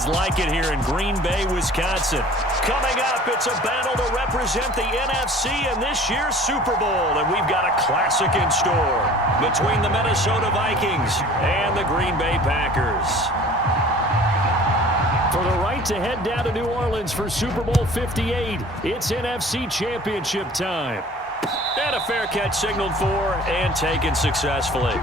fans like it here in Green Bay, Wisconsin. Coming up, it's a battle to represent the NFC in this year's Super Bowl, and we've got a classic in store between the Minnesota Vikings and the Green Bay Packers. For the right to head down to New Orleans for Super Bowl 58, it's NFC Championship time. And a fair catch signaled for and taken successfully.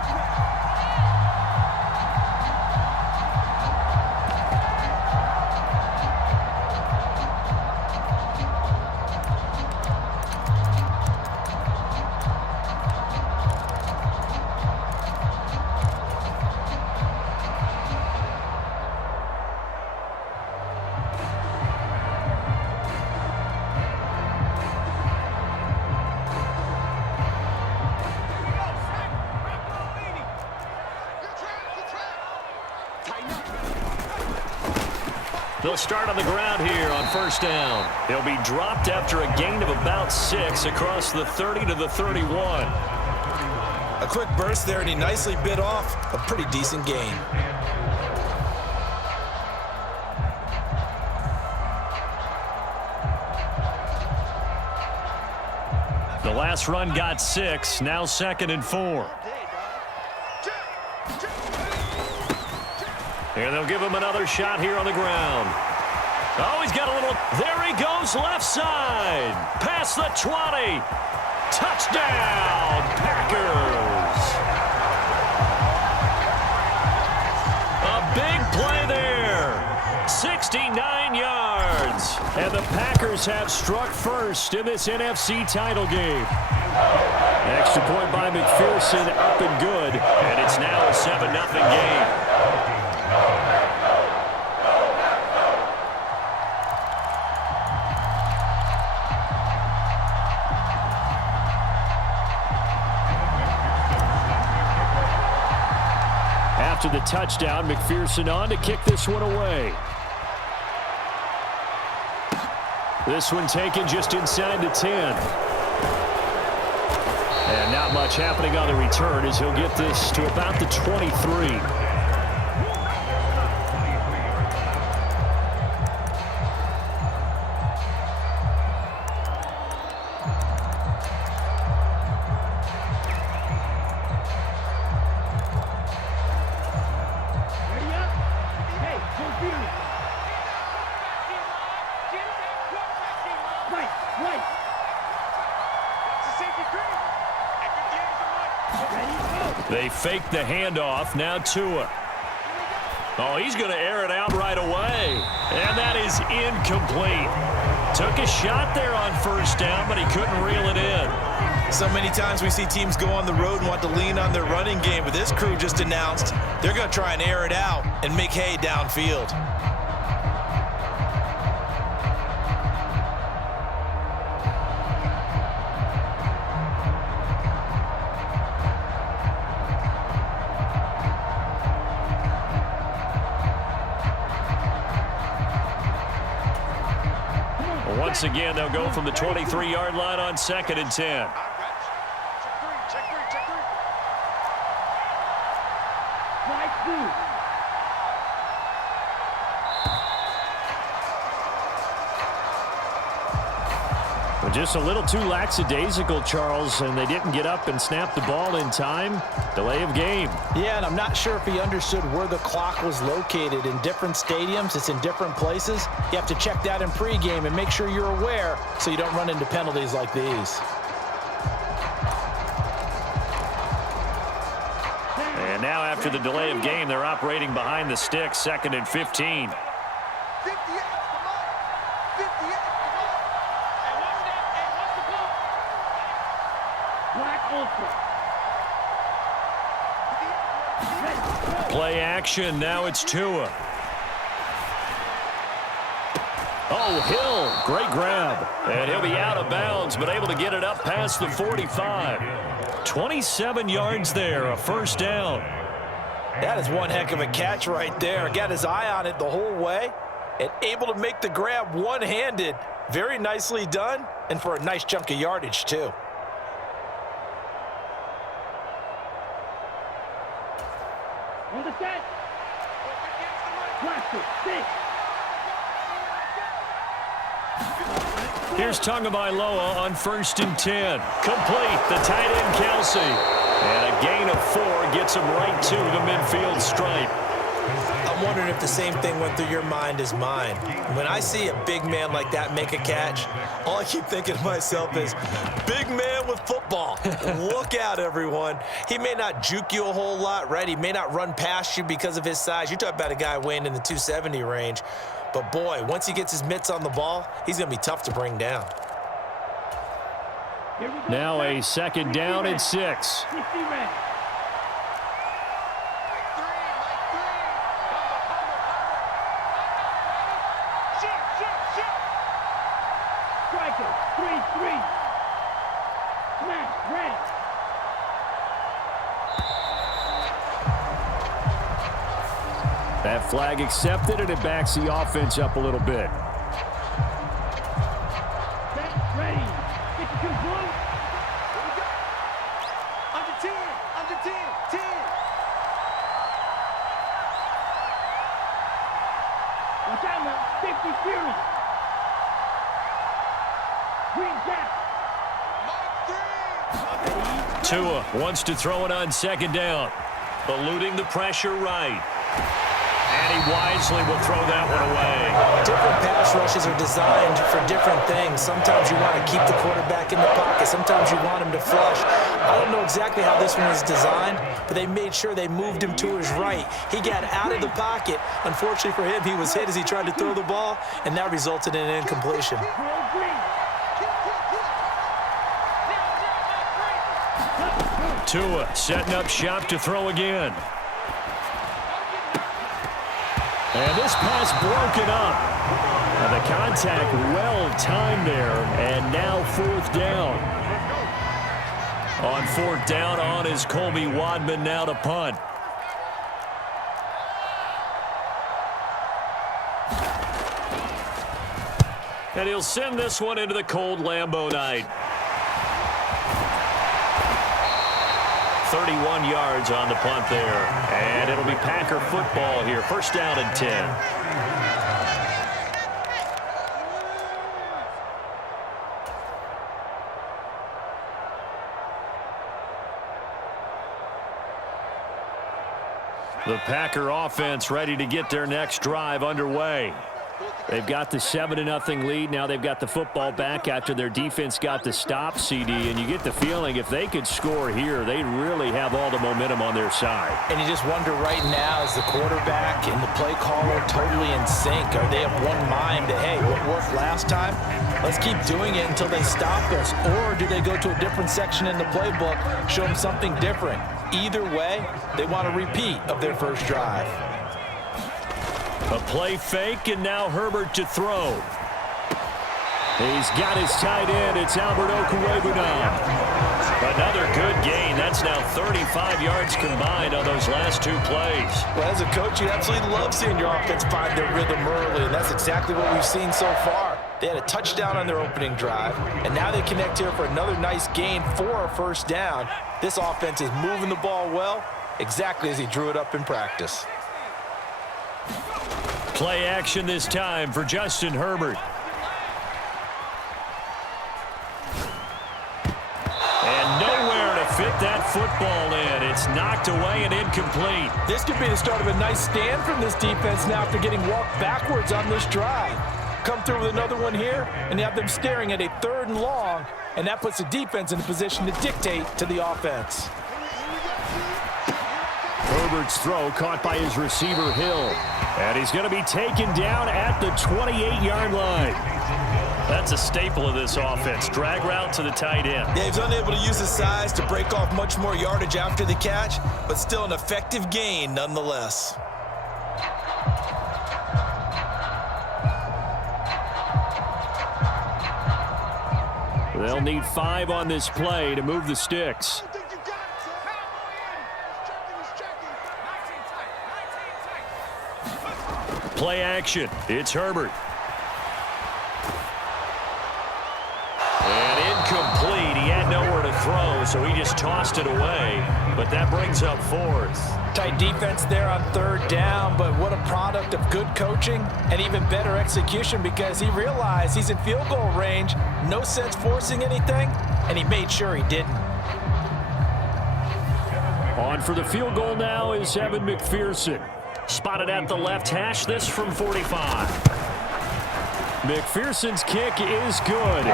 They'll start on the ground here on first down. He'll be dropped after a gain of about 6 across the 30 to the 31. A quick burst there, and he nicely bit off a pretty decent gain. The last run got 6, now 2nd and 4. And they'll give him another shot here on the ground. Oh, he's got a little... There he goes, left side. Past the 20. Touchdown, Packers. A big play there. 69 yards. And the Packers have struck first in this NFC title game. Extra point by McPherson, up and good. And it's now a 7-0 game. After the touchdown, McPherson on to kick this one away. This one taken just inside the 10. And not much happening on the return as he'll get this to about the 23. They fake the handoff. Now Tua. Oh, he's going to air it out right away. And that is incomplete. Took a shot there on first down, but he couldn't reel it in. So many times we see teams go on the road and want to lean on their running game, but this crew just announced they're going to try and air it out and make hay downfield. Once again, they'll go from the 23-yard line on 2nd and 10. Just a little too lackadaisical, Charles, and they didn't get up and snap the ball in time. Delay of game. Yeah, and I'm not sure if he understood where the clock was located. In different stadiums, it's in different places. You have to check that in pregame and make sure you're aware so you don't run into penalties like these. And now after the delay of game, they're operating behind the sticks, 2nd and 15. Play action. Now it's Tua. Oh, Hill. Great grab. And he'll be out of bounds, but able to get it up past the 45. 27 yards there, a first down. That is one heck of a catch right there. Got his eye on it the whole way and able to make the grab one-handed. Very nicely done, and for a nice chunk of yardage, too. On the set. Blaster, 6. Here's Tagovailoa on 1st and 10. Complete, the tight end Kelsey. And a gain of 4 gets him right to the midfield stripe. I'm wondering if the same thing went through your mind as mine. When I see a big man like that make a catch, all I keep thinking to myself is, big man with football. Look out, everyone. He may not juke you a whole lot, right? He may not run past you because of his size. You talk about a guy weighing in the 270 range. But, boy, once he gets his mitts on the ball, he's going to be tough to bring down. Now a 2nd down and 6. That flag accepted, and it backs the offense up a little bit. Ready. 52 blue. Under 10. Under 10. 10. Watch out now. 50 Fury. Green gap. Tua wants to throw it on 2nd down. Eluding the pressure right. And he wisely will throw that one away. Different pass rushes are designed for different things. Sometimes you want to keep the quarterback in the pocket. Sometimes you want him to flush. I don't know exactly how this one is designed, but they made sure they moved him to his right. He got out of the pocket. Unfortunately for him, he was hit as he tried to throw the ball, and that resulted in an incompletion. Tua setting up shop to throw again. And this pass broken up. And the contact well timed there. And now 4th down. On 4th down on is Colby Wadman now to punt. And he'll send this one into the cold Lambeau night. 31 yards on the punt there. And it'll be Packer football here. 1st down and 10. The Packer offense ready to get their next drive underway. They've got the 7-0 lead. Now they've got the football back after their defense got the stop, CD. And you get the feeling if they could score here, they really have all the momentum on their side. And you just wonder right now, is the quarterback and the play caller totally in sync? Are they of one mind that, hey, what worked last time? Let's keep doing it until they stop us. Or do they go to a different section in the playbook, show them something different? Either way, they want a repeat of their first drive. A play fake, and now Herbert to throw. He's got his tight end. It's Albert Okwuegbunam. Another good gain. That's now 35 yards combined on those last 2 plays. Well, as a coach, you absolutely love seeing your offense find their rhythm early, and that's exactly what we've seen so far. They had a touchdown on their opening drive, and now they connect here for another nice gain for a 1st down. This offense is moving the ball well, exactly as he drew it up in practice. Play action this time for Justin Herbert. And nowhere to fit that football in. It's knocked away and incomplete. This could be the start of a nice stand from this defense now after getting walked backwards on this drive. Come through with another one here, and you have them staring at a 3rd and long, and that puts the defense in a position to dictate to the offense. Herbert's throw caught by his receiver Hill. And he's going to be taken down at the 28-yard line. That's a staple of this offense. Drag route to the tight end. Yeah, he's unable to use his size to break off much more yardage after the catch, but still an effective gain nonetheless. They'll need 5 on this play to move the sticks. Play action. It's Herbert. And incomplete. He had nowhere to throw, so he just tossed it away. But that brings up fourth. Tight defense there on third down, but what a product of good coaching and even better execution, because he realized he's in field goal range, no sense forcing anything, and he made sure he didn't. On for the field goal now is Evan McPherson. Spotted at the left hash, this from 45. McPherson's kick is good.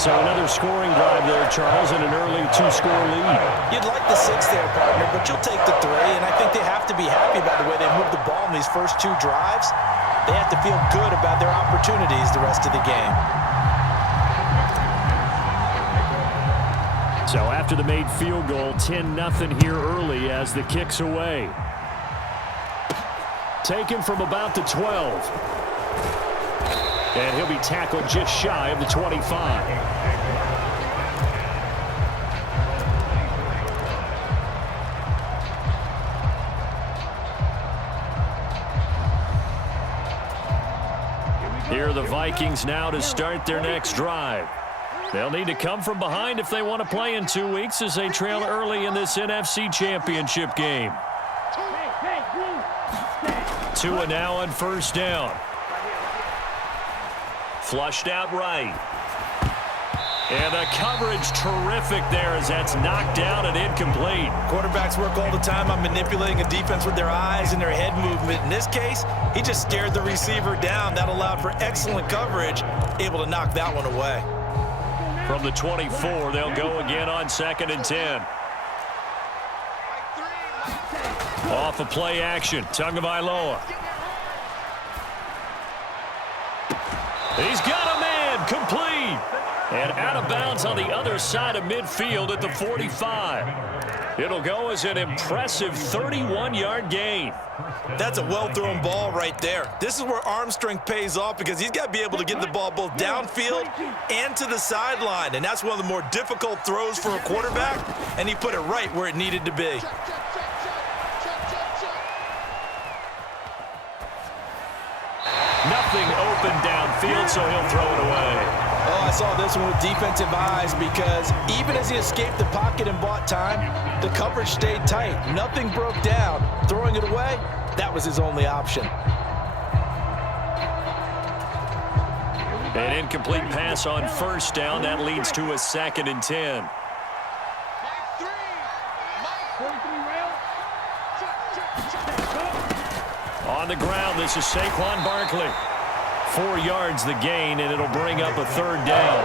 So another scoring drive there, Charles, and an early two-score lead. You'd like the 6 there, partner, but you'll take the 3, and I think they have to be happy about the way they moved the ball in these first 2 drives. They have to feel good about their opportunities the rest of the game. So after the made field goal, 10-0 here early as the kick's away. Taken from about the 12. And he'll be tackled just shy of the 25. Here are the Vikings now to start their next drive. They'll need to come from behind if they want to play in 2 weeks as they trail early in this NFC Championship game. Tua now on first down. Flushed out right. And the coverage terrific there as that's knocked down and incomplete. Quarterbacks work all the time on manipulating a defense with their eyes and their head movement. In this case, he just stared the receiver down. That allowed for excellent coverage, able to knock that one away. From the 24, they'll go again on 2nd and 10. Off of play action, Tagovailoa. He's got a man, complete. And out of bounds on the other side of midfield at the 45. It'll go as an impressive 31-yard gain. That's a well-thrown ball right there. This is where arm strength pays off because he's got to be able to get the ball both downfield and to the sideline. And that's one of the more difficult throws for a quarterback, and he put it right where it needed to be. Nothing open downfield, so he'll throw it away. Oh, I saw this one with defensive eyes because even as he escaped the pocket and bought time, the coverage stayed tight. Nothing broke down. Throwing it away, that was his only option. An incomplete pass on first down. That leads to a 2nd and 10. On the ground, this is Saquon Barkley. 4 yards the gain, and it'll bring up a 3rd down.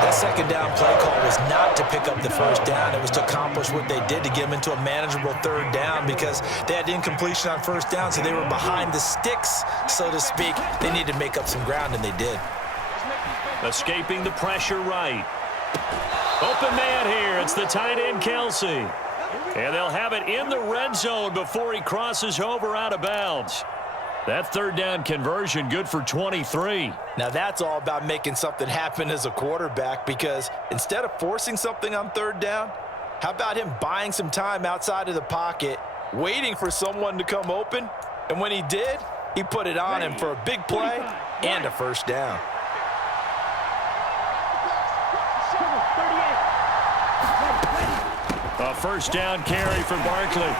That 2nd down play call was not to pick up the 1st down. It was to accomplish what they did to get them into a manageable 3rd down because they had incompletion on 1st down, so they were behind the sticks, so to speak. They needed to make up some ground, and they did. Escaping the pressure right. Open man here. It's the tight end, Kelsey. And they'll have it in the red zone before he crosses over out of bounds. That 3rd down conversion good for 23. Now that's all about making something happen as a quarterback because instead of forcing something on 3rd down, how about him buying some time outside of the pocket, waiting for someone to come open, and when he did, he put it on him for a big play and a 1st down. A 1st down carry for Barkley.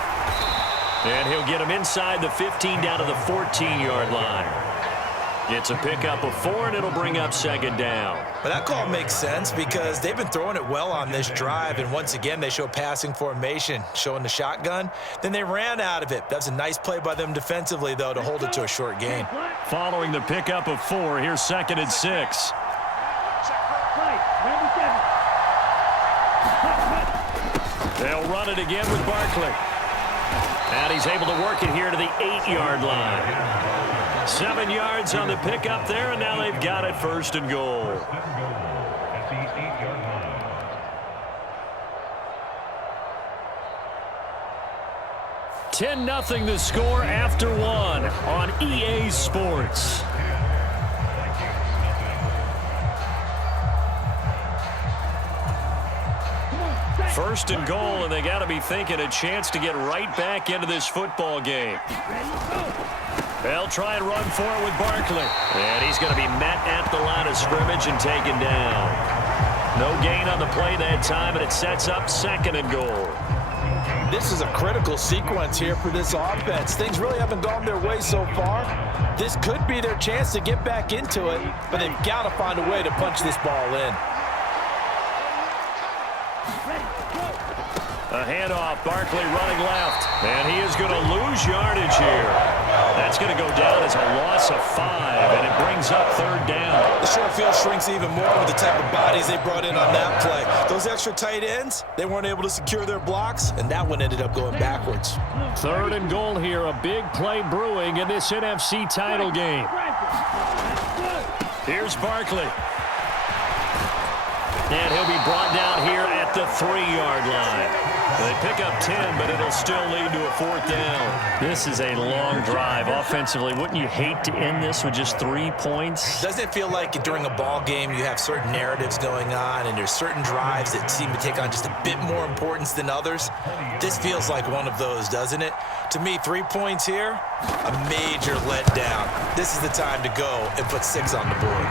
And he'll get him inside the 15 down to the 14-yard line. It's a pickup of 4, and it'll bring up 2nd down. But that call makes sense because they've been throwing it well on this drive, and once again they show passing formation, showing the shotgun. Then they ran out of it. That's a nice play by them defensively, though, to hold it to a short gain. Following the pickup of 4, here's 2nd and 6. They'll run it again with Barkley. And he's able to work it here to the 8-yard line. 7 yards on the pickup there, and now they've got it 1st and goal. $10-0 the score after 1 on EA Sports. First and goal, and they got to be thinking a chance to get right back into this football game. They'll try and run for it with Barkley. And he's going to be met at the line of scrimmage and taken down. No gain on the play that time, and it sets up 2nd and goal. This is a critical sequence here for this offense. Things really haven't gone their way so far. This could be their chance to get back into it, but they've got to find a way to punch this ball in. A handoff, Barkley running left, and he is going to lose yardage here. That's going to go down as a loss of 5, and it brings up 3rd down. The short field shrinks even more with the type of bodies they brought in on that play. Those extra tight ends, they weren't able to secure their blocks, and that one ended up going backwards. 3rd and goal here, a big play brewing in this NFC title game. Here's Barkley. And he'll be brought down here at the 3-yard line. They pick up 10, but it'll still lead to a 4th down. This is a long drive offensively. Wouldn't you hate to end this with just 3 points? Doesn't it feel like during a ball game you have certain narratives going on and there's certain drives that seem to take on just a bit more importance than others? This feels like one of those, doesn't it? To me, 3 points here, a major letdown. This is the time to go and put 6 on the board.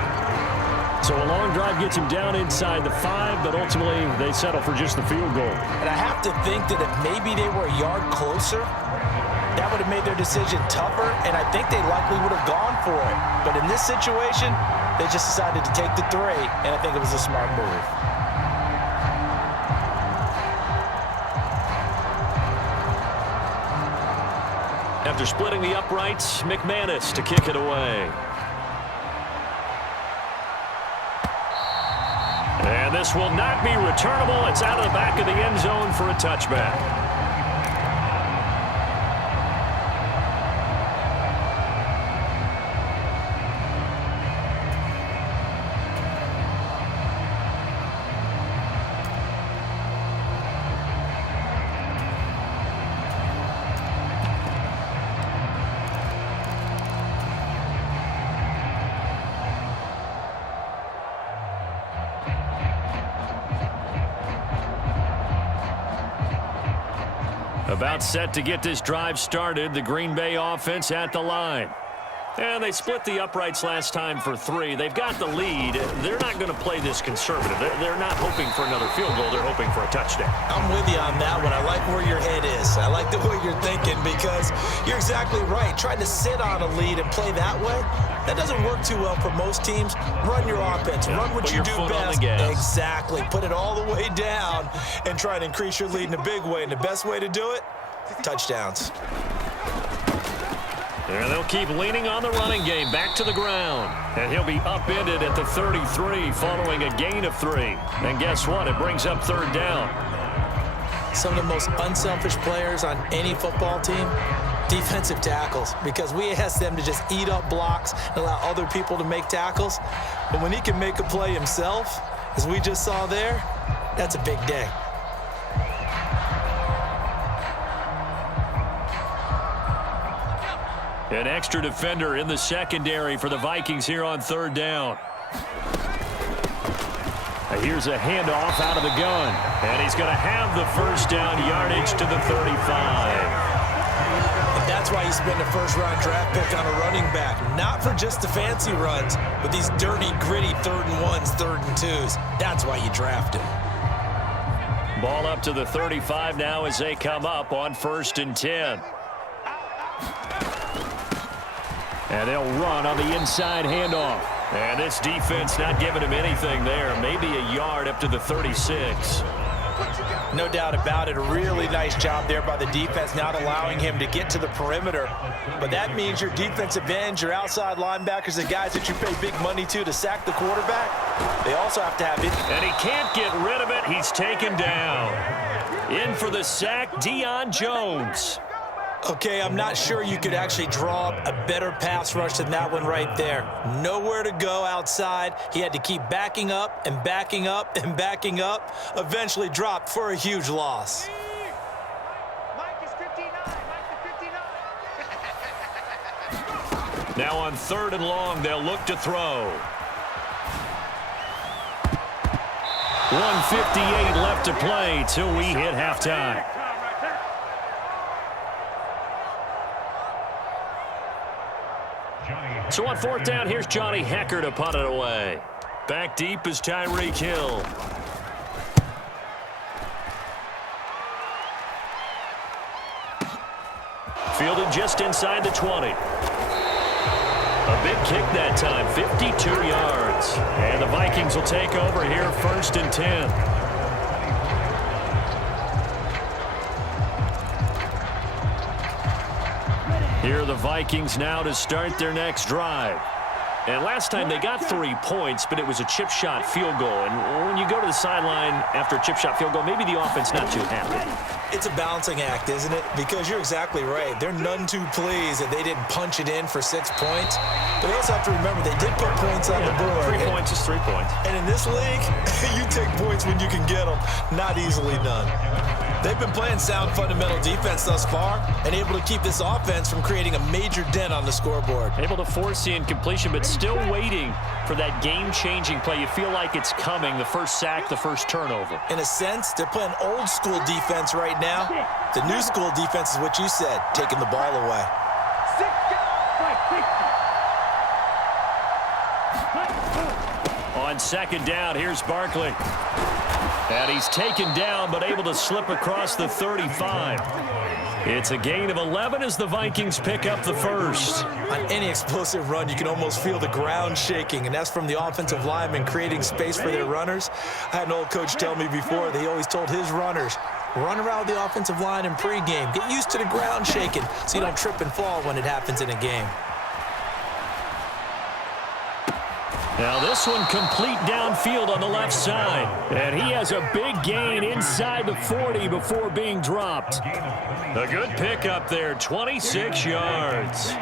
So a long drive gets him down inside the 5, but ultimately they settle for just the field goal. And I have to think that if maybe they were a yard closer, that would have made their decision tougher, and I think they likely would have gone for it. But in this situation, they just decided to take the 3, and I think it was a smart move. After splitting the uprights, McManus to kick it away. And this will not be returnable. It's out of the back of the end zone for a touchback. About set to get this drive started. The Green Bay offense at the line. And they split the uprights last time for 3. They've got the lead. They're not going to play this conservative. They're not hoping for another field goal. They're hoping for a touchdown. I'm with you on that one. I like where your head is. I like the way you're thinking because you're exactly right. Trying to sit on a lead and play that way, that doesn't work too well for most teams. Run your offense. Run what you do best. Exactly. Put it all the way down and try to increase your lead in a big way. And the best way to do it, touchdowns. And they'll keep leaning on the running game. Back to the ground. And he'll be upended at the 33 following a gain of 3. And guess what? It brings up 3rd down. Some of the most unselfish players on any football team, defensive tackles, because we ask them to just eat up blocks and allow other people to make tackles. But when he can make a play himself, as we just saw there, that's a big day. An extra defender in the secondary for the Vikings here on 3rd down. Here's a handoff out of the gun. And he's going to have the 1st down, yardage to the 35. And that's why you spend a 1st-round draft pick on a running back. Not for just the fancy runs, but these dirty, gritty 3rd and 1s, 3rd and 2s. That's why you draft him. Ball up to the 35 now as they come up on 1st and 10. And they'll run on the inside handoff. And this defense not giving him anything there. Maybe a yard up to the 36. No doubt about it. A really nice job there by the defense, not allowing him to get to the perimeter. But that means your defensive ends, your outside linebackers, the guys that you pay big money to sack the quarterback, they also have to have it. And he can't get rid of it. He's taken down. In for the sack, Deion Jones. Okay, I'm not sure you could actually draw up a better pass rush than that one right there. Nowhere to go outside. He had to keep backing up and backing up and backing up. Eventually dropped for a huge loss. Mike is 59. Mike is 59. Now on 3rd and long, they'll look to throw. 1:58 left to play till we hit halftime. So on 4th down, here's Johnny Hecker to punt it away. Back deep is Tyreek Hill. Fielded just inside the 20. A big kick that time, 52 yards. And the Vikings will take over here, 1st and 10. Here are the Vikings now to start their next drive. And last time they got 3 points, but it was a chip shot field goal. And when you go to the sideline after a chip shot field goal, maybe the offense not too happy. It's a balancing act, isn't it? Because you're exactly right. They're none too pleased that they didn't punch it in for 6 points. But they also have to remember they did put points on the board. 3 points is 3 points. And in this league, you take points when you can get them. Not easily done. They've been playing sound fundamental defense thus far and able to keep this offense from creating a major dent on the scoreboard. Able to force the incompletion, but still waiting for that game-changing play. You feel like it's coming, the first sack, the first turnover. In a sense, they're playing old school defense right now. The new school defense is what you said, taking the ball away. On 2nd down, here's Barkley. And he's taken down, but able to slip across the 35. It's a gain of 11 as the Vikings pick up the first. On any explosive run, you can almost feel the ground shaking, and that's from the offensive linemen creating space for their runners. I had an old coach tell me before, they always told his runners, run around the offensive line in pregame. Get used to the ground shaking so you don't trip and fall when it happens in a game. Now this one complete downfield on the left side. And he has a big gain inside the 40 before being dropped. A good pickup there, 26 yards.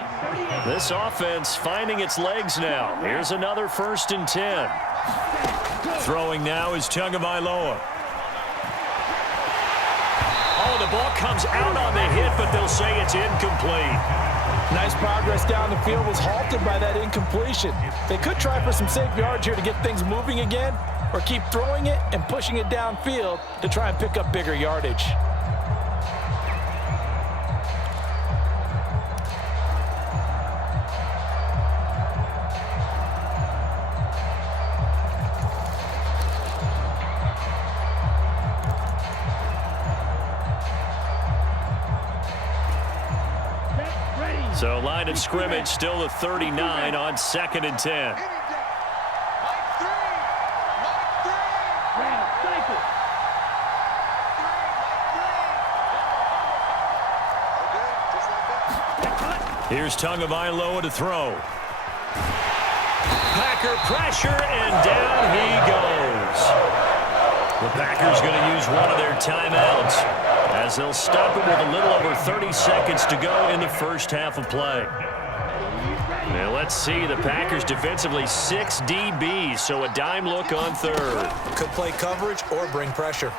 This offense finding its legs now. Here's another 1st and 10. Throwing now is Chmpshp. Oh, the ball comes out on the hit, but they'll say it's incomplete. Nice progress down the field was halted by that incompletion. They could try for some safe yards here to get things moving again, or keep throwing it and pushing it downfield to try and pick up bigger yardage. So line of scrimmage still the 39 on 2nd and 10. Here's Chmpshp to throw. Packer pressure, and down he goes. The Packers going to use one of their timeouts as they'll stop it with a little over 30 seconds to go in the first half of play. Now let's see, the Packers defensively 6 DBs, so a dime look on 3rd. Could play coverage or bring pressure.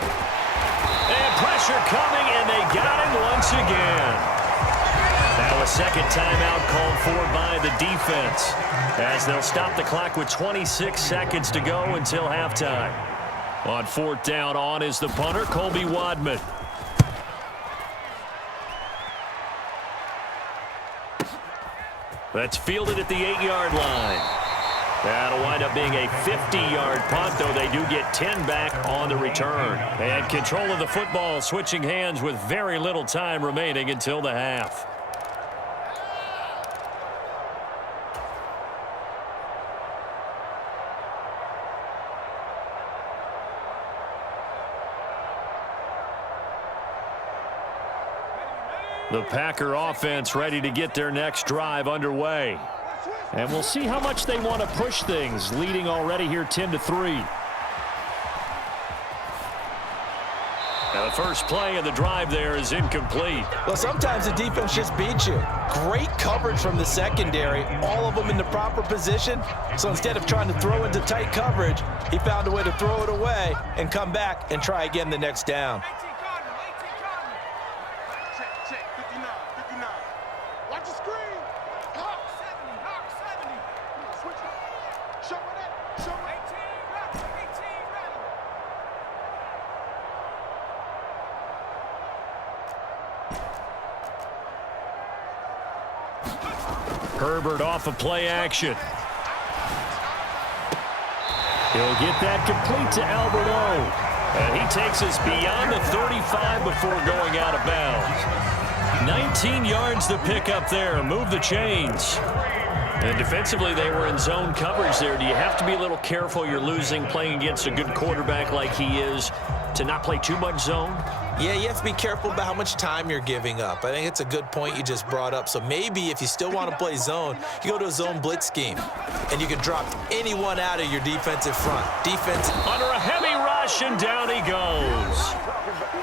And pressure coming, and they got him once again. Now a second timeout called for by the defense as they'll stop the clock with 26 seconds to go until halftime. On 4th down, on is the punter, Colby Wadman. That's fielded at the 8-yard line. That'll wind up being a 50-yard punt, though they do get 10 back on the return. And control of the football switching hands with very little time remaining until the half. The Packer offense ready to get their next drive underway. And we'll see how much they want to push things, leading already here 10-3. Now the first play of the drive there is incomplete. Well, sometimes the defense just beats you. Great coverage from the secondary, all of them in the proper position. So instead of trying to throw into tight coverage, he found a way to throw it away and come back and try again the next down. Herbert off of play action. He'll get that complete to Alberto. And he takes us beyond the 35 before going out of bounds. 19 yards to pick up there. Move the chains. And defensively, they were in zone coverage there. Do you have to be a little careful you're losing playing against a good quarterback like he is to not play too much zone? Yeah, you have to be careful about how much time you're giving up. I think it's a good point you just brought up. So maybe if you still want to play zone, you go to a zone blitz scheme, and you can drop anyone out of your defensive front. Defense under a heavy rush, and down he goes.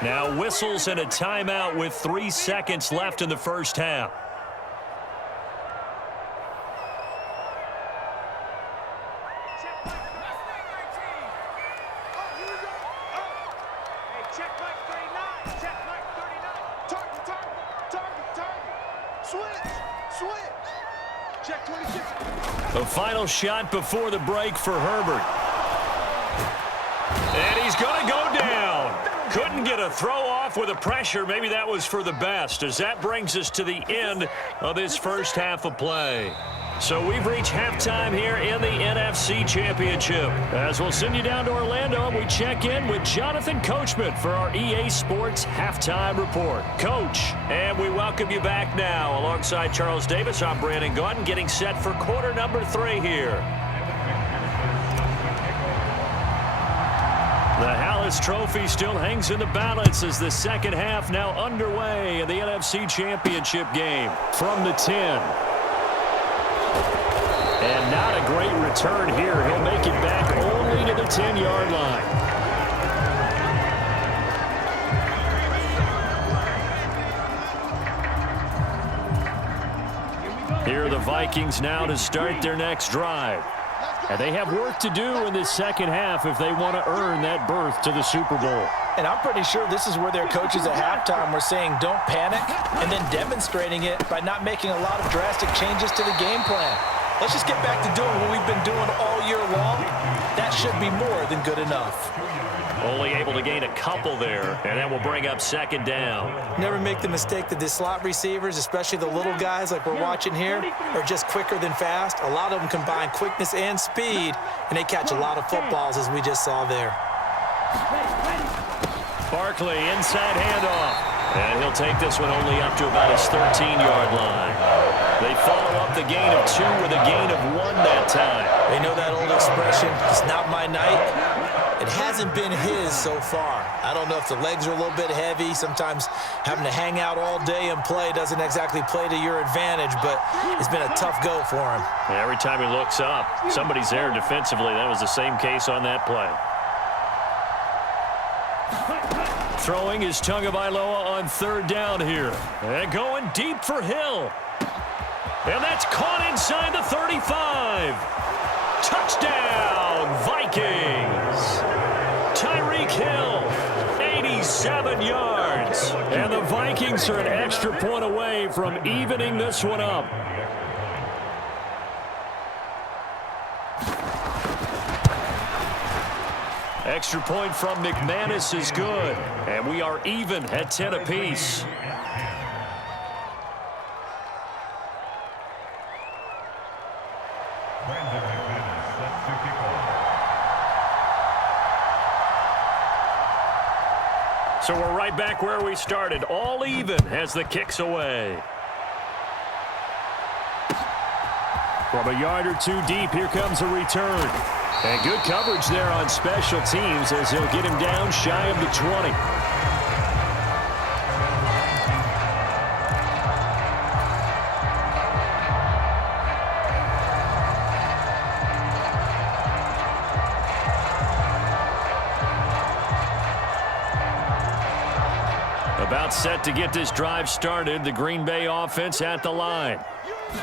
Now whistles and a timeout with 3 seconds left in the first half. The final shot before the break for Herbert. And he's going to go down. Couldn't get a throw off with the pressure. Maybe that was for the best, as that brings us to the end of this first half of play. So we've reached halftime here in the NFC Championship. As we'll send you down to Orlando, we check in with Chmpshp for our EA Sports Halftime Report. Coach, and we welcome you back now. Alongside Charles Davis, I'm Brandon Gaudin, getting set for quarter number 3 here. The Hallis Trophy still hangs in the balance as the second half now underway in the NFC Championship game. From the 10. And not a great return here. He'll make it back only to the 10-yard line. Here are the Vikings now to start their next drive. And they have work to do in this second half if they want to earn that berth to the Super Bowl. And I'm pretty sure this is where their coaches at halftime were saying don't panic, and then demonstrating it by not making a lot of drastic changes to the game plan. Let's just get back to doing what we've been doing all year long. That should be more than good enough. Only able to gain a couple there, and that will bring up second down. Never make the mistake that the slot receivers, especially the little guys like we're watching here, are just quicker than fast. A lot of them combine quickness and speed, and they catch a lot of footballs, as we just saw there. Barkley, inside handoff. And he'll take this one only up to about his 13-yard line. They follow up the gain of 2 with a gain of 1 that time. They know that old expression, it's not my night. It hasn't been his so far. I don't know if the legs are a little bit heavy. Sometimes having to hang out all day and play doesn't exactly play to your advantage, but it's been a tough go for him. And every time he looks up, somebody's there defensively. That was the same case on that play. Throwing is Tagovailoa on third down here. And going deep for Hill. And that's caught inside the 35. Touchdown, Vikings. Tyreek Hill, 87 yards. And the Vikings are an extra point away from evening this one up. Extra point from McManus is good. And we are even at 10 apiece. So we're right back where we started. All even as the kick's away. From a yard or 2 deep, here comes a return. And good coverage there on special teams as he'll get him down shy of the 20. About set to get this drive started. The Green Bay offense at the line.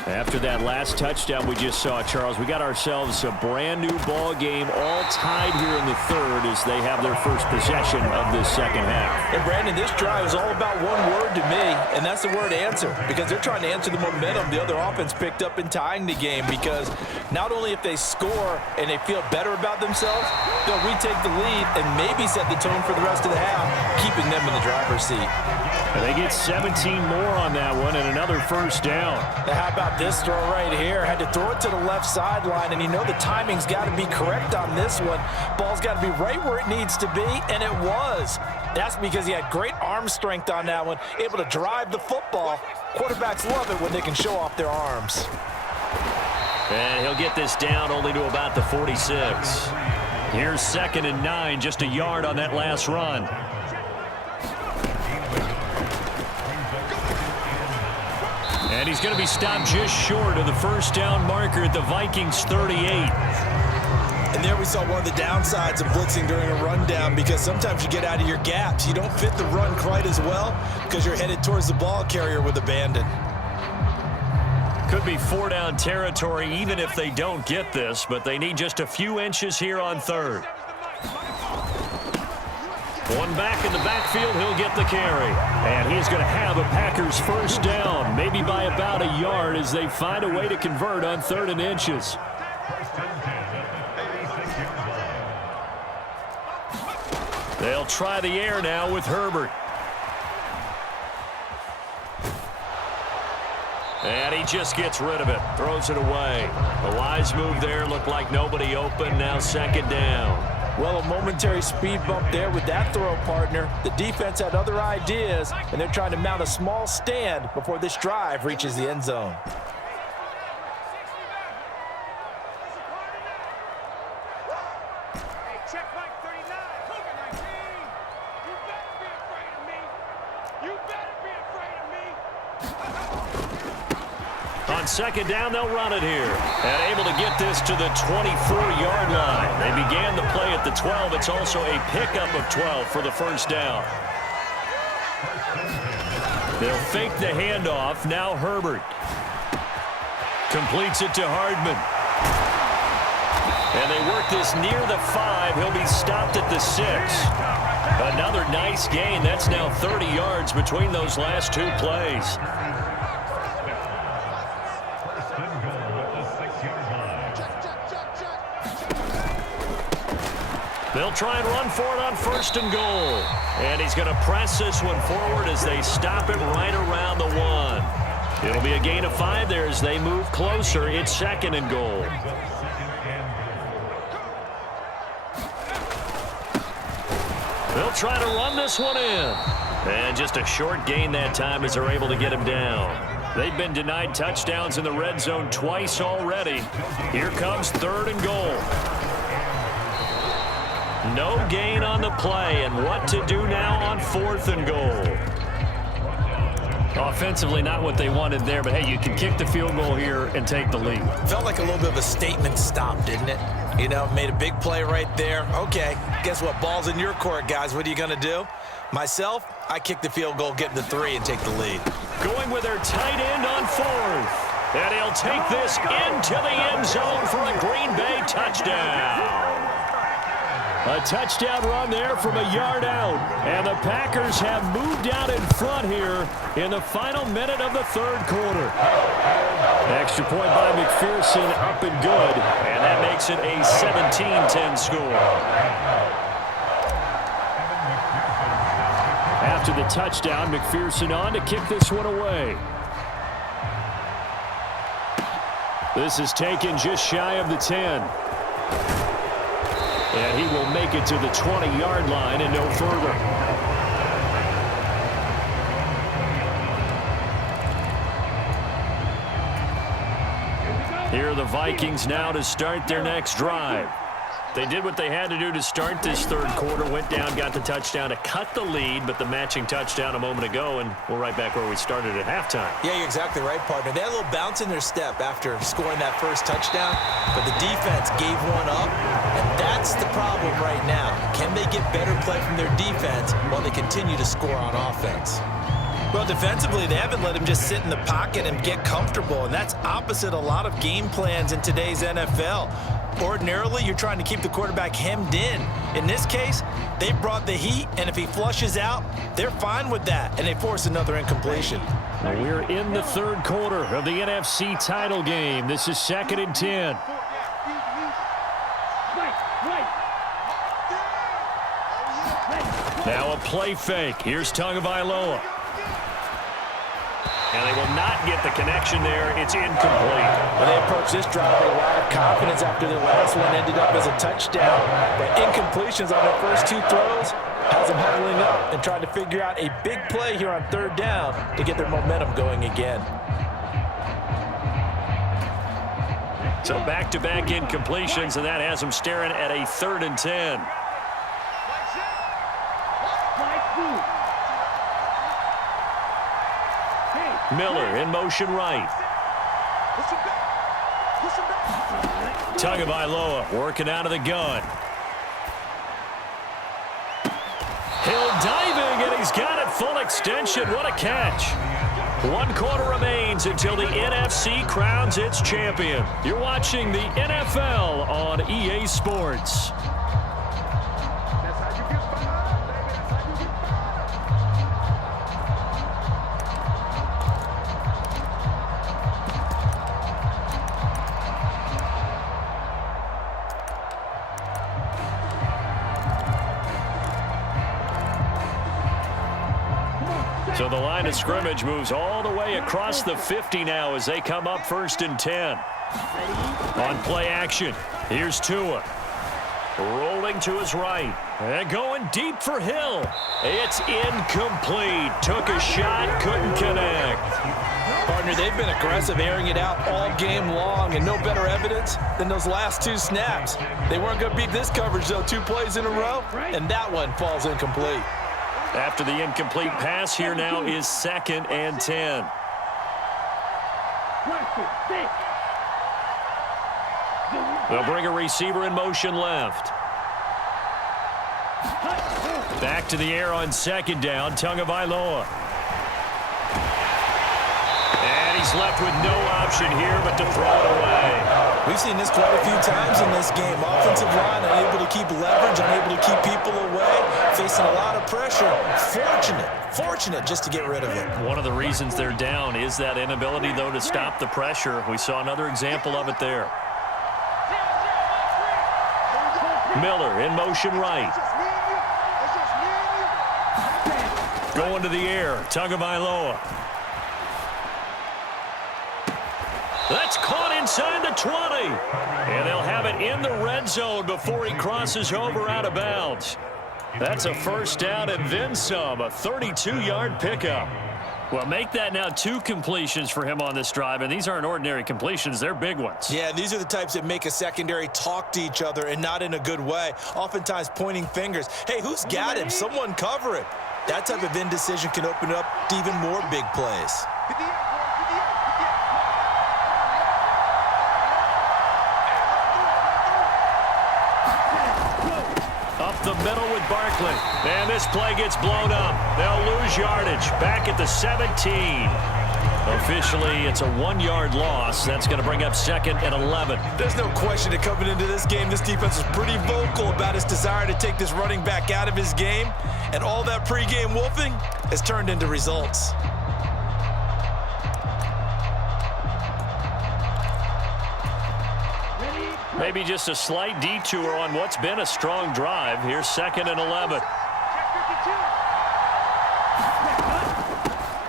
After that last touchdown we just saw, Charles, we got ourselves a brand new ball game, all tied here in the third as they have their first possession of this second half. And Brandon, this drive is all about one word to me, and that's the word answer, because they're trying to answer the momentum the other offense picked up in tying the game, because not only if they score and they feel better about themselves, they'll retake the lead and maybe set the tone for the rest of the half, keeping them in the driver's seat. And they get 17 more on that one and another first down. Now, how about about this throw right here? Had to throw it to the left sideline, and you know the timing's got to be correct on this one. Ball's got to be right where it needs to be, and it was. That's because he had great arm strength on that one, able to drive the football. Quarterbacks love it when they can show off their arms. And he'll get this down only to about the 46. Here's 2nd and 9, just a yard on that last run. And he's going to be stopped just short of the first down marker at the Vikings 38. And there we saw one of the downsides of blitzing during a rundown, because sometimes you get out of your gaps. You don't fit the run quite as well because you're headed towards the ball carrier with abandon. Could be 4-down territory even if they don't get this, but they need just a few inches here on 3rd. One back in the backfield, he'll get the carry. And he's going to have a Packers first down, maybe by about a yard as they find a way to convert on 3rd and inches. They'll try the air now with Herbert. And he just gets rid of it, throws it away. A wise move there, looked like nobody open, now 2nd down. Well, a momentary speed bump there with that throw, partner. The defense had other ideas, and they're trying to mount a small stand before this drive reaches the end zone. Hey, check Mike 39. You better be afraid of me. You better be afraid of me. On 2nd down, they'll run it here. And able to get this to the 24-yard line. They began the play at the 12. It's also a pickup of 12 for the first down. They'll fake the handoff. Now Herbert completes it to Hardman. And they work this near the 5. He'll be stopped at the 6. Another nice gain. That's now 30 yards between those last 2 plays. They'll try and run for it on 1st and goal. And he's going to press this one forward as they stop it right around the 1. It'll be a gain of 5 there as they move closer. It's 2nd and goal. They'll try to run this one in. And just a short gain that time as they're able to get him down. They've been denied touchdowns in the red zone twice already. Here comes 3rd and goal. No gain on the play, and what to do now on 4th and goal. Offensively, not what they wanted there, but hey, you can kick the field goal here and take the lead. Felt like a little bit of a statement stop, didn't it? You know, made a big play right there. Okay, guess what? Ball's in your court, guys. What are you going to do? Myself, I kick the field goal, get the 3, and take the lead. Going with their tight end on 4th. And he'll take this into the end zone for a Green Bay touchdown. A touchdown run there from a yard out. And the Packers have moved out in front here in the final minute of the 3rd quarter. Extra point by McPherson, up and good. And that makes it a 17-10 score. After the touchdown, McPherson on to kick this one away. This is taken just shy of the 10. And he will make it to the 20-yard line and no further. Here are the Vikings now to start their next drive. They did what they had to do to start this 3rd quarter, went down, got the touchdown to cut the lead, but the matching touchdown a moment ago, and we're right back where we started at halftime. Yeah, you're exactly right, partner. They had a little bounce in their step after scoring that first touchdown, but the defense gave one up, and that's the problem right now. Can they get better play from their defense while they continue to score on offense? Well, defensively, they haven't let him just sit in the pocket and get comfortable, and that's opposite a lot of game plans in today's NFL. Ordinarily, you're trying to keep the quarterback hemmed in. In this case, they brought the heat, and if he flushes out, they're fine with that, and they force another incompletion. We're in the 3rd quarter of the NFC title game. This is 2nd and 10. Now a play fake. Here's Tagovailoa. And they will not get the connection there. It's incomplete. Well, they approached this drive with a lot of confidence after the last one ended up as a touchdown. But incompletions on their first two throws has them huddling up and trying to figure out a big play here on third down to get their momentum going again. So back-to-back incompletions, and that has them staring at a 3rd and 10. Miller in motion right. Tagovailoa working out of the gun. Hill diving, and he's got it full extension. What a catch. 1 quarter remains until the NFC crowns its champion. You're watching the NFL on EA Sports. So the line of scrimmage moves all the way across the 50 now as they come up 1st and 10. On play action, here's Tua. Rolling to his right. And going deep for Hill. It's incomplete. Took a shot, couldn't connect. Partner, they've been aggressive, airing it out all game long, and no better evidence than those last 2 snaps. They weren't going to beat this coverage, though, 2 plays in a row, and that one falls incomplete. After the incomplete pass, here now is 2nd and 10. They'll bring a receiver in motion left. Back to the air on 2nd down, Tagovailoa. And he's left with no option here but to throw it away. We've seen this quite a few times in this game. Offensive line unable to keep leverage, unable to keep people away, facing a lot of pressure. Fortunate just to get rid of it. One of the reasons they're down is that inability, though, to stop the pressure. We saw another example of it there. Miller in motion right. Going to the air, Tagovailoa. That's caught inside the 20. And they'll have it in the red zone before he crosses over out of bounds. That's a 1st down and then some, a 32-yard pickup. Well, make that now 2 completions for him on this drive, and these aren't ordinary completions. They're big ones. Yeah, these are the types that make a secondary talk to each other and not in a good way, oftentimes pointing fingers. Hey, who's got him? Someone cover it. That type of indecision can open up to even more big plays. The middle with Barkley. And this play gets blown up. They'll lose yardage. Back at the 17. Officially, it's a 1-yard loss. That's going to bring up 2nd and 11. There's no question that coming into this game, this defense was pretty vocal about its desire to take this running back out of his game. And all that pregame wolfing has turned into results. Maybe just a slight detour on what's been a strong drive. Here's 2nd and 11.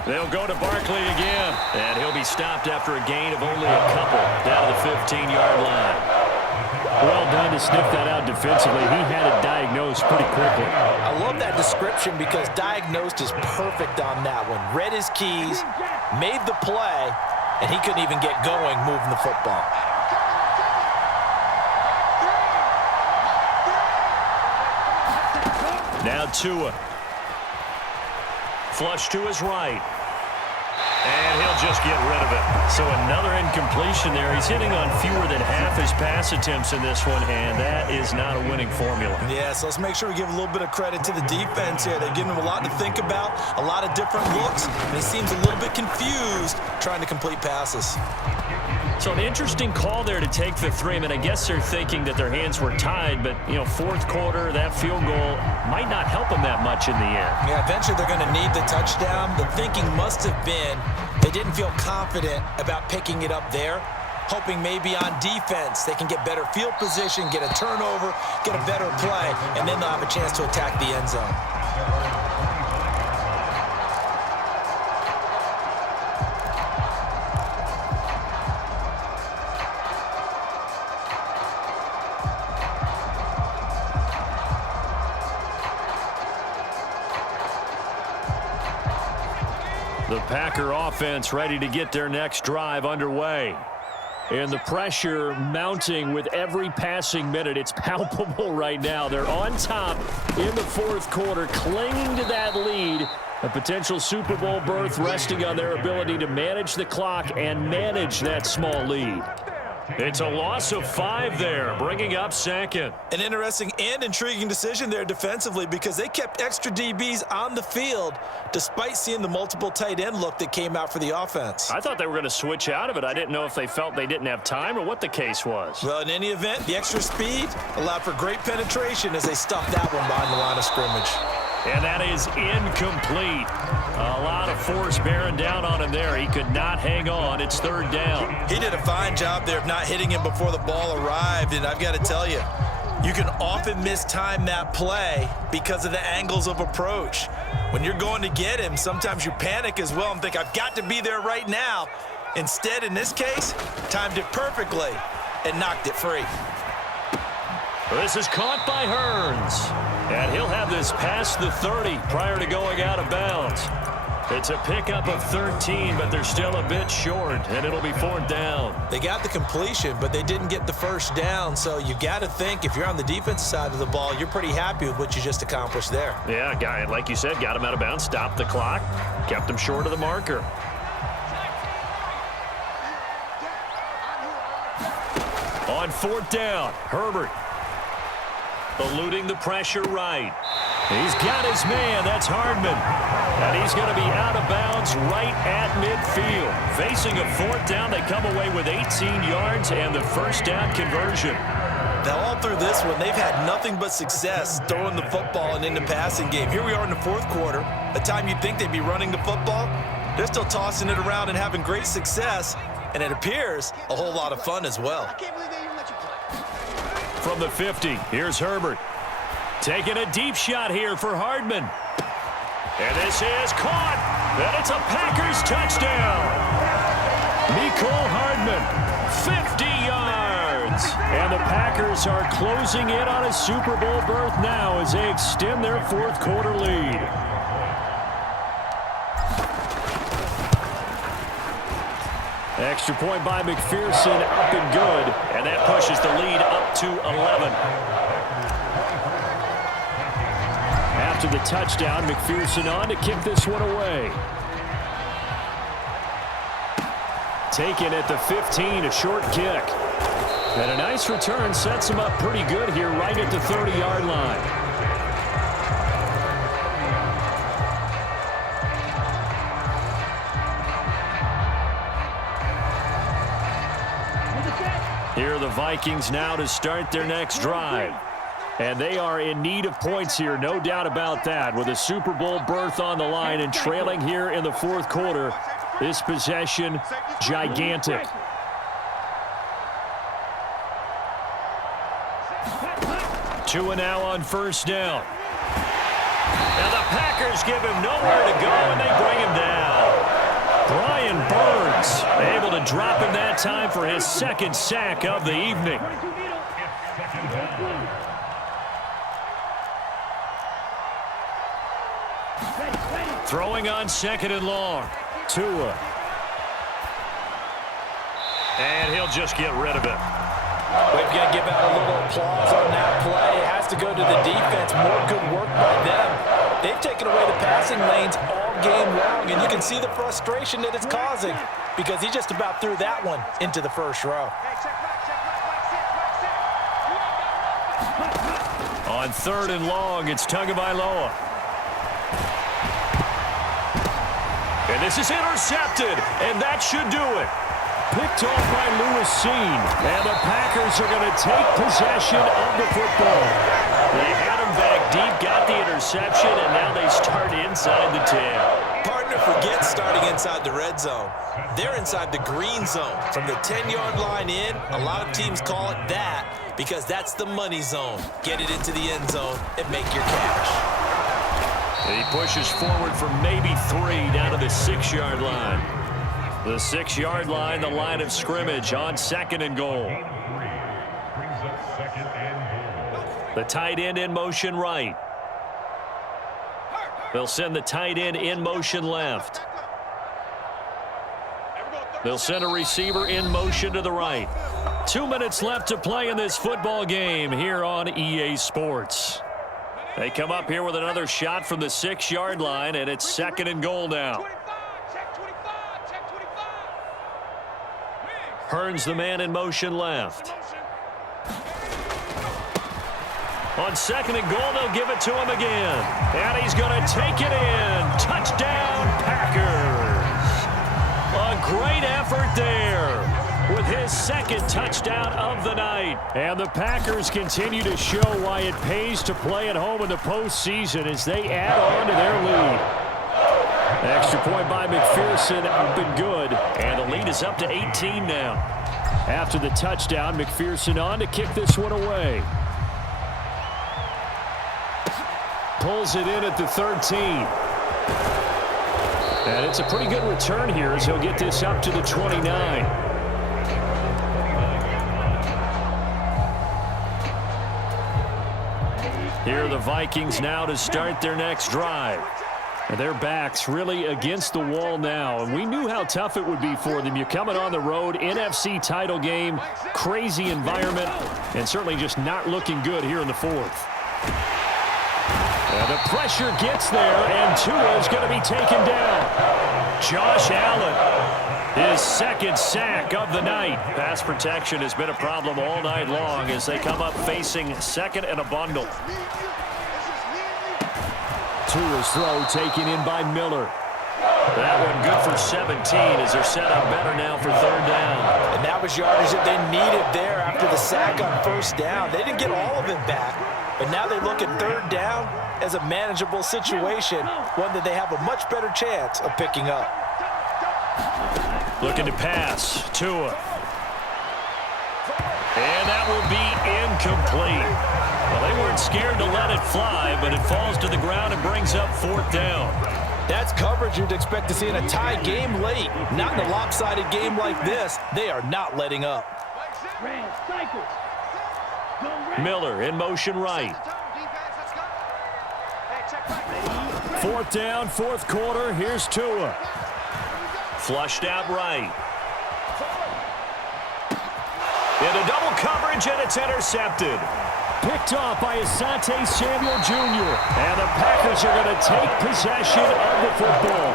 They'll go to Barkley again. And he'll be stopped after a gain of only a couple down to the 15-yard line. Well done to sniff that out defensively. He had it diagnosed pretty quickly. I love that description because diagnosed is perfect on that one. Read his keys, made the play, and he couldn't even get going moving the football. Now Tua. Flush to his right. And he'll just get rid of it. So another incompletion there. He's hitting on fewer than half his pass attempts in this one, and that is not a winning formula. Yeah, so let's make sure we give a little bit of credit to the defense here. They're giving him a lot to think about, a lot of different looks, and he seems a little bit confused trying to complete passes. So an interesting call there to take the 3. I mean, I guess they're thinking that their hands were tied, but, you know, 4th quarter, that field goal might not help them that much in the air. Yeah, eventually they're going to need the touchdown. The thinking must have been they didn't feel confident about picking it up there, hoping maybe on defense they can get better field position, get a turnover, get a better play, and then they'll have a chance to attack the end zone. The Packer offense ready to get their next drive underway. And the pressure mounting with every passing minute. It's palpable right now. They're on top in the fourth quarter, clinging to that lead. A potential Super Bowl berth resting on their ability to manage the clock and manage that small lead. It's a loss of 5 there, bringing up second. An interesting and intriguing decision there defensively because they kept extra DBs on the field despite seeing the multiple tight end look that came out for the offense. I thought they were going to switch out of it. I didn't know if they felt they didn't have time or what the case was. Well, in any event, the extra speed allowed for great penetration as they stuffed that one behind the line of scrimmage. And that is incomplete. A lot of force bearing down on him there. He could not hang on. It's third down. He did a fine job there of not hitting him before the ball arrived, and I've got to tell you, you can often mistime that play because of the angles of approach. When you're going to get him, sometimes you panic as well and think, I've got to be there right now. Instead, in this case, timed it perfectly and knocked it free. This is caught by Hearns. And he'll have this past the 30 prior to going out of bounds. It's a pickup of 13, but they're still a bit short, and it'll be fourth down. They got the completion, but they didn't get the first down, so you got to think if you're on the defensive side of the ball, you're pretty happy with what you just accomplished there. Yeah, guy, like you said, got him out of bounds, stopped the clock, kept him short of the marker. On fourth down, Herbert. Eluding the pressure right. He's got his man. That's Hardman. And he's going to be out of bounds right at midfield. Facing a fourth down, they come away with 18 yards and the first down conversion. Now, all through this one, they've had nothing but success throwing the football and in the passing game. Here we are in the fourth quarter, a time you'd think they'd be running the football. They're still tossing it around and having great success, and it appears a whole lot of fun as well. I can't believe they even let you play. From the 50, here's Herbert. Taking a deep shot here for Hardman. And this is caught. And it's a Packers touchdown. Mecole Hardman, 50 yards. And the Packers are closing in on a Super Bowl berth now as they extend their fourth quarter lead. Extra point by McPherson, up and good. And that pushes the lead up to 11. After the touchdown, McPherson on to kick this one away. Taken at the 15, a short kick. And a nice return sets him up pretty good here right at the 30-yard line. Here are the Vikings now to start their next drive. And they are in need of points here, no doubt about that. With a Super Bowl berth on the line and trailing here in the fourth quarter, this possession gigantic. Two and now on first down. And the Packers give him nowhere to go, and they bring him down. Brian Burns able to drop him that time for his second sack of the evening. Throwing on second and long. Tua. And he'll just get rid of it. We've got to give out a little applause on that play. It has to go to the defense. More good work by them. They've taken away the passing lanes all game long, and you can see the frustration that it's causing because he just about threw that one into the first row. On third and long, it's Tagovailoa. And this is intercepted, and that should do it. Picked off by Lewis Seazn, and the Packers are going to take possession of the football. They had him back deep, got the interception, and now they start inside the 10. Partner forgets starting inside the red zone. They're inside the green zone. From the 10-yard line in, a lot of teams call it that because that's the money zone. Get it into the end zone and make your cash. And he pushes forward for maybe 3 down to the 6-yard line. The 6-yard line, the line of scrimmage on second and goal. The tight end in motion right. They'll send the tight end in motion left. They'll send a receiver in motion to the right. 2 minutes left to play in this football game here on EA Sports. They come up here with another shot from the 6-yard line, and it's 2nd and goal now. Hearns the man in motion left. On 2nd and goal, they'll give it to him again. And he's going to take it in. Touchdown, Packers. A great effort there with his 2nd touchdown of the night. And the Packers continue to show why it pays to play at home in the postseason as they add on to their lead. Extra point by McPherson, up and good. And the lead is up to 18 now. After the touchdown, McPherson on to kick this one away. Pulls it in at the 13. And it's a pretty good return here as he'll get this up to the 29. Here are the Vikings now to start their next drive. And their backs really against the wall now. And we knew how tough it would be for them. You're coming on the road, NFC title game, crazy environment, and certainly just not looking good here in the 4th. And the pressure gets there, and Tua is going to be taken down. Josh Allen, his 2nd sack of the night. Pass protection has been a problem all night long as they come up facing 2nd and a bundle. Tua's throw taken in by Miller. That one good for 17 as they're set up better now for 3rd down. And that was yardage that they needed there after the sack on 1st down. They didn't get all of it back, but now they look at 3rd down as a manageable situation, one that they have a much better chance of picking up. Looking to pass, Tua. And that will be incomplete. Well, they weren't scared to let it fly, but it falls to the ground and brings up 4th down. That's coverage you'd expect to see in a tie game late. Not in a lopsided game like this. They are not letting up. Miller in motion right. 4th down, 4th quarter. Here's Tua. Flushed out right. Into double coverage, and it's intercepted. Picked off by Asante Samuel Jr. And the Packers are going to take possession of the football.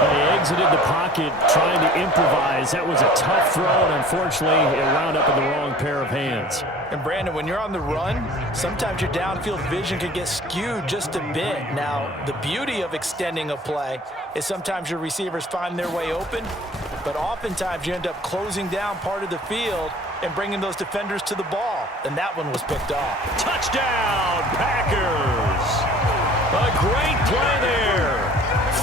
They exited the pocket trying to improvise. That was a tough throw, and unfortunately, it wound up in the wrong pair of hands. And Brandon, when you're on the run, sometimes your downfield vision can get skewed just a bit. Now, the beauty of extending a play is sometimes your receivers find their way open, but oftentimes you end up closing down part of the field and bringing those defenders to the ball. And that one was picked off. Touchdown, Packers! A great play there.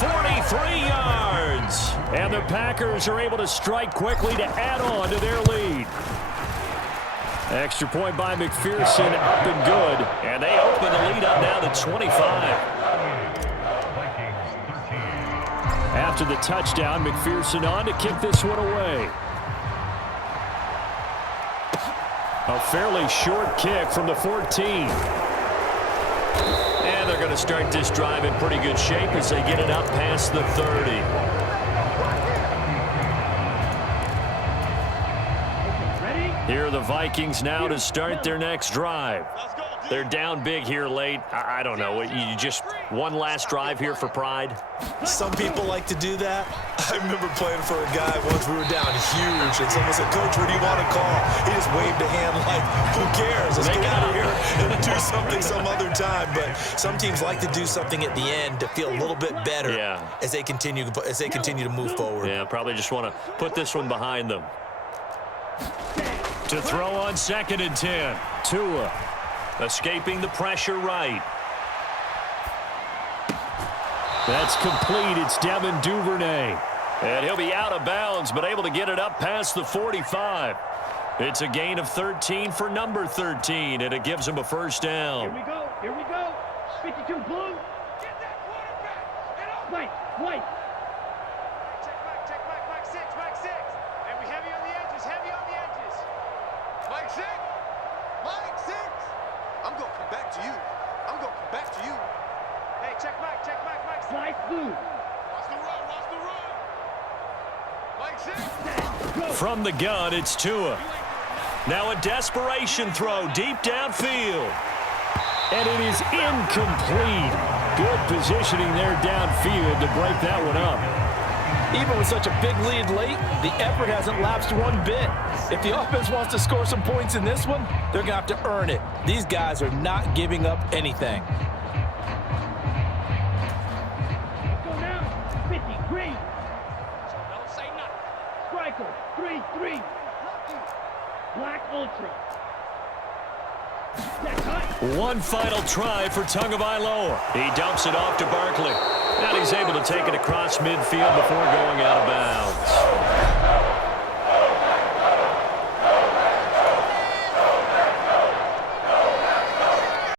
43 yards. And the Packers are able to strike quickly to add on to their lead. Extra point by McPherson, up and good. And they open the lead up now to 25. After the touchdown, McPherson on to kick this one away. A fairly short kick from the 14. And they're going to start this drive in pretty good shape as they get it up past the 30. Here are the Vikings now to start their next drive. They're down big here late. I don't know. You just one last drive here for pride? Some people like to do that. I remember playing for a guy once. We were down huge, and someone said, "Coach, what do you want to call?" He just waved a hand like, "Who cares? Let's get out of here and do something some other time." But some teams like to do something at the end to feel a little bit better as they continue to move forward. Yeah, probably just want to put this one behind them. To throw on 2nd and 10. Tua escaping the pressure right. That's complete. It's Devin Duvernay. And he'll be out of bounds, but able to get it up past the 45. It's a gain of 13 for number 13, and it gives him a 1st down. Here we go. Here we go. 52 blue. Get that quarterback. White. Check Mike 6. And we heavy on the edges. Mike 6. I'm going to come back to you. Hey, check Mike. Slide blue. Watch the run. From the gun, it's Tua. Now a desperation throw deep downfield. And it is incomplete. Good positioning there downfield to break that one up. Even with such a big lead late, the effort hasn't lapsed one bit. If the offense wants to score some points in this one, they're going to have to earn it. These guys are not giving up anything. Go now. 53. Don't say nothing. Striker. 3-3. Black Ultra. That's high. One final try for Tagovailoa. He dumps it off to Barkley. Now he's able to take it across midfield before going out of bounds.